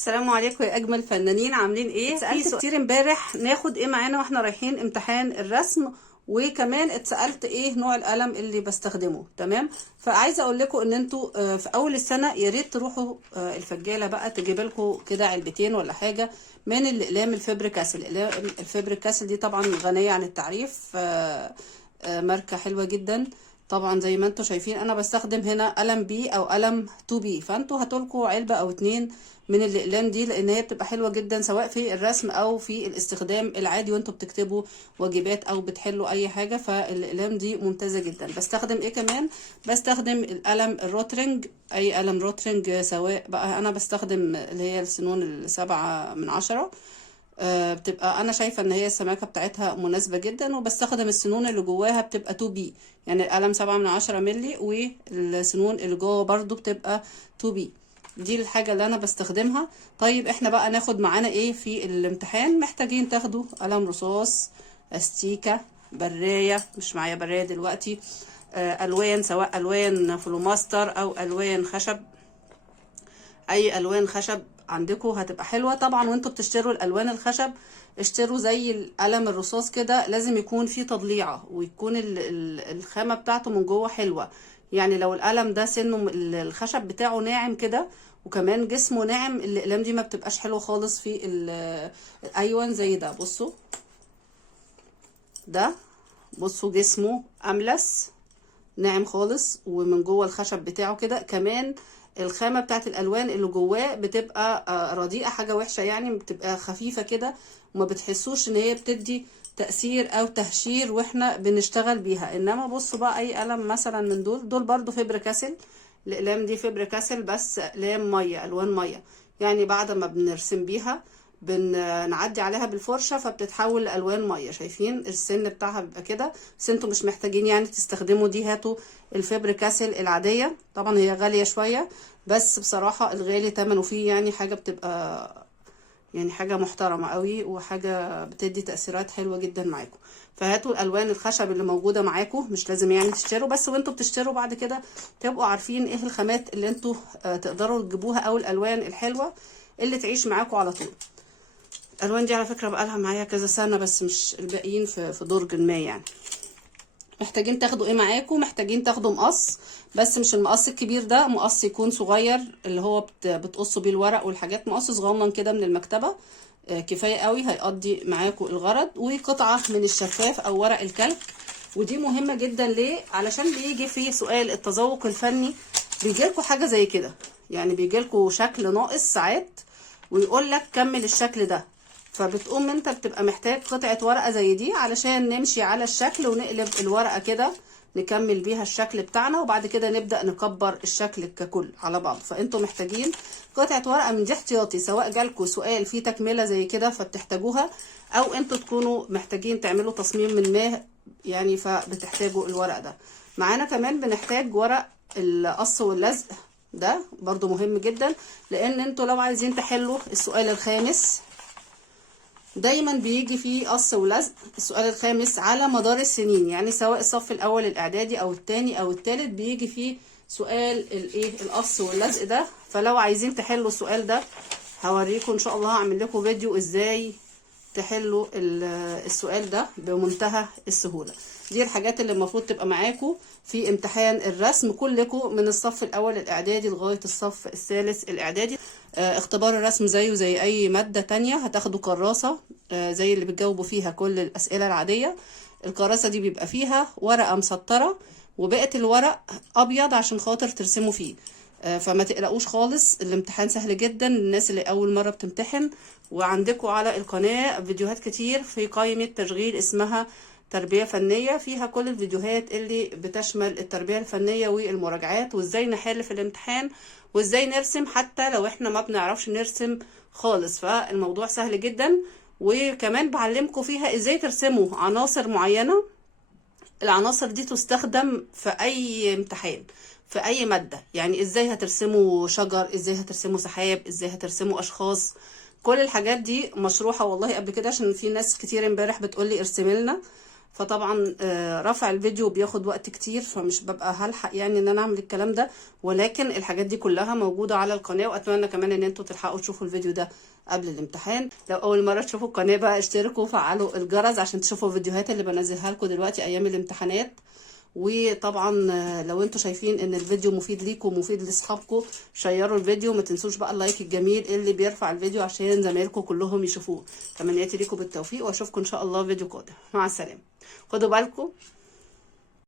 السلام عليكم يا اجمل فنانين، عاملين ايه؟ اتسالت كتير امبارح ناخد ايه معانا واحنا رايحين امتحان الرسم، وكمان اتسالت ايه نوع القلم اللي بستخدمه. تمام، فعايزه اقول لكم ان انتوا في اول السنه يا ريت تروحوا الفجاله بقى تجيب لكم كده علبتين ولا حاجه من الاقلام الفبر كاسل. الاقلام الفبر كاسل دي طبعا غنيه عن التعريف، ماركه حلوه جدا. طبعا زي ما انتوا شايفين انا بستخدم هنا قلم بي او قلم 2 بي، فانتوا هاتولكوا علبه او اتنين من الاقلام دي، لان هي بتبقى حلوه جدا سواء في الرسم او في الاستخدام العادي وانتوا بتكتبوا واجبات او بتحلوا اي حاجه. فالاقلام دي ممتازه جدا. بستخدم ايه كمان؟ بستخدم القلم الروترنج، اي قلم روترنج، سواء بقى انا بستخدم اللي هي السنون 7/10. بتبقى انا شايفه ان هي السماكه بتاعتها مناسبه جدا، وبستخدم السنون اللي جواها بتبقى 2 بي، يعني القلم 7/10 ملي، والسنون اللي جوه برضو بتبقى 2 بي. دي الحاجه اللي انا بستخدمها. طيب احنا بقى ناخد معانا ايه في الامتحان؟ محتاجين تاخدوا قلم رصاص، استيكه، برايه، مش معايا برايه دلوقتي، الوان، سواء الوان فلوماستر او الوان خشب. اي الوان خشب عندكم هتبقى حلوه طبعا. وانتوا بتشتروا الالوان الخشب اشتروا زي القلم الرصاص كده، لازم يكون فيه تضليعه ويكون الخامه بتاعته من جوه حلوه. يعني لو القلم ده سنه الخشب بتاعه ناعم كده وكمان جسمه ناعم، الاقلام دي ما بتبقاش حلوه خالص في الايوان. زي ده، بصوا ده، بصوا جسمه املس ناعم خالص، ومن جوه الخشب بتاعه كده. كمان الخامة بتاعت الألوان اللي جواه بتبقى رديئة، حاجة وحشة يعني، بتبقى خفيفة كده وما بتحسوش ان هي بتدي تأثير او تهشير واحنا بنشتغل بيها. انما بصوا بقى اي قلم مثلا من دول برضو فبر كاسل. الأقلام دي فبر كاسل، بس أقلام مية، ألوان مية، يعني بعد ما بنرسم بيها بنعدي عليها بالفرشة فبتتحول لألوان مية. شايفين السن بتاعها بيبقى كده، بس انتوا مش محتاجين يعني تستخدموا دي، هاتوا الفبر كاسل العادية. طبعا هي غالية شوية، بس بصراحة الغالي تمنه فيه، يعني حاجة بتبقى يعني حاجة محترمة قوي، وحاجة بتدي تأثيرات حلوة جدا معاكم. فهاتوا الألوان الخشب اللي موجودة معاكم، مش لازم يعني تشتروا، بس وانتوا بتشتروا بعد كده تبقوا عارفين ايه الخامات اللي انتوا تقدروا تجيبوها، او الألوان الحلوة اللي تعيش معاكم على طول. الألوان دي على فكرة بقالها معايا كذا سنة، بس مش الباقيين في درج ما يعني. محتاجين تاخدوا ايه معاكم؟ محتاجين تاخدوا مقص، بس مش المقص الكبير ده، مقص يكون صغير اللي هو بتقصوا بيه الورق والحاجات، مقص صغنن كده من المكتبة كفاية قوي، هيقضي معاكم الغرض. وقطعة من الشفاف او ورق الكلك، ودي مهمة جدا. ليه؟ علشان بيجي في سؤال التذوق الفني بيجيلكوا حاجة زي كده، يعني بيجيلكوا شكل ناقص ساعات ويقول لك كمل الشكل ده، فبتقوم انت بتبقى محتاج قطعة ورقة زي دي علشان نمشي على الشكل ونقلب الورقة كده نكمل بيها الشكل بتاعنا، وبعد كده نبدأ نكبر الشكل ككل على بعض. فانتوا محتاجين قطعة ورقة من دي احتياطي، سواء جالكوا سؤال فيه تكملة زي كده فبتحتاجوها، او انتوا تكونوا محتاجين تعملوا تصميم من ما يعني، فبتحتاجوا الورق ده. معانا كمان بنحتاج ورق القص واللزق، ده برضو مهم جدا، لان انتوا لو عايزين تحلوا السؤال الخامس دايما بيجي فيه قص ولزق. السؤال الخامس على مدار السنين، يعني سواء الصف الاول الاعدادي او التاني او التالت، بيجي فيه سؤال الايه القص واللزق ده. فلو عايزين تحلوا السؤال ده هوريكم ان شاء الله، هعمل لكم فيديو ازاي تحلوا السؤال ده بمنتهى السهولة. دي الحاجات اللي المفروض تبقى معاكم في امتحان الرسم كلكم، من الصف الاول الاعدادي لغاية الصف الثالث الاعدادي. اختبار الرسم زيه زي اي مادة تانية، هتاخدوا كراسة زي اللي بتجاوبوا فيها كل الاسئلة العادية. الكراسة دي بيبقى فيها ورقة مسطرة وبقت الورق ابيض عشان خاطر ترسموا فيه. فما تقلقوش خالص، الامتحان سهل جدا للناس اللي اول مرة بتمتحن. وعندكم على القناة فيديوهات كتير في قائمة تشغيل اسمها تربية فنية، فيها كل الفيديوهات اللي بتشمل التربية الفنية والمراجعات، وازاي نحل في الامتحان، وازاي نرسم حتى لو احنا ما بنعرفش نرسم خالص. فالموضوع سهل جدا. وكمان بعلمكم فيها ازاي ترسموا عناصر معينة. العناصر دي تستخدم في اي امتحان في اي مادة، يعني ازاي هترسموا شجر، ازاي هترسموا سحاب، ازاي هترسموا اشخاص. كل الحاجات دي مشروحة والله قبل كده، عشان في ناس كتير امبارح بتقولي ارسمي لنا. فطبعا رفع الفيديو بياخد وقت كتير، فمش ببقى هلحق يعني ان انا اعمل الكلام ده، ولكن الحاجات دي كلها موجودة على القناة، واتمنى كمان ان انتوا تلحقوا تشوفوا الفيديو ده قبل الامتحان. لو اول مرة تشوفوا القناة بقى اشتركوا وفعلوا الجرس عشان تشوفوا الفيديوهات اللي بنزلها لكم دلوقتي ايام الامتحانات. وطبعا لو انتوا شايفين ان الفيديو مفيد ليكم ومفيد لاصحابكم شيروا الفيديو، ما تنسوش بقى اللايك الجميل اللي بيرفع الفيديو عشان زمايلكم كلهم يشوفوه. تمنياتي ليكم بالتوفيق، واشوفكم ان شاء الله فيديو قادم. مع السلامة، خدوا بالكم.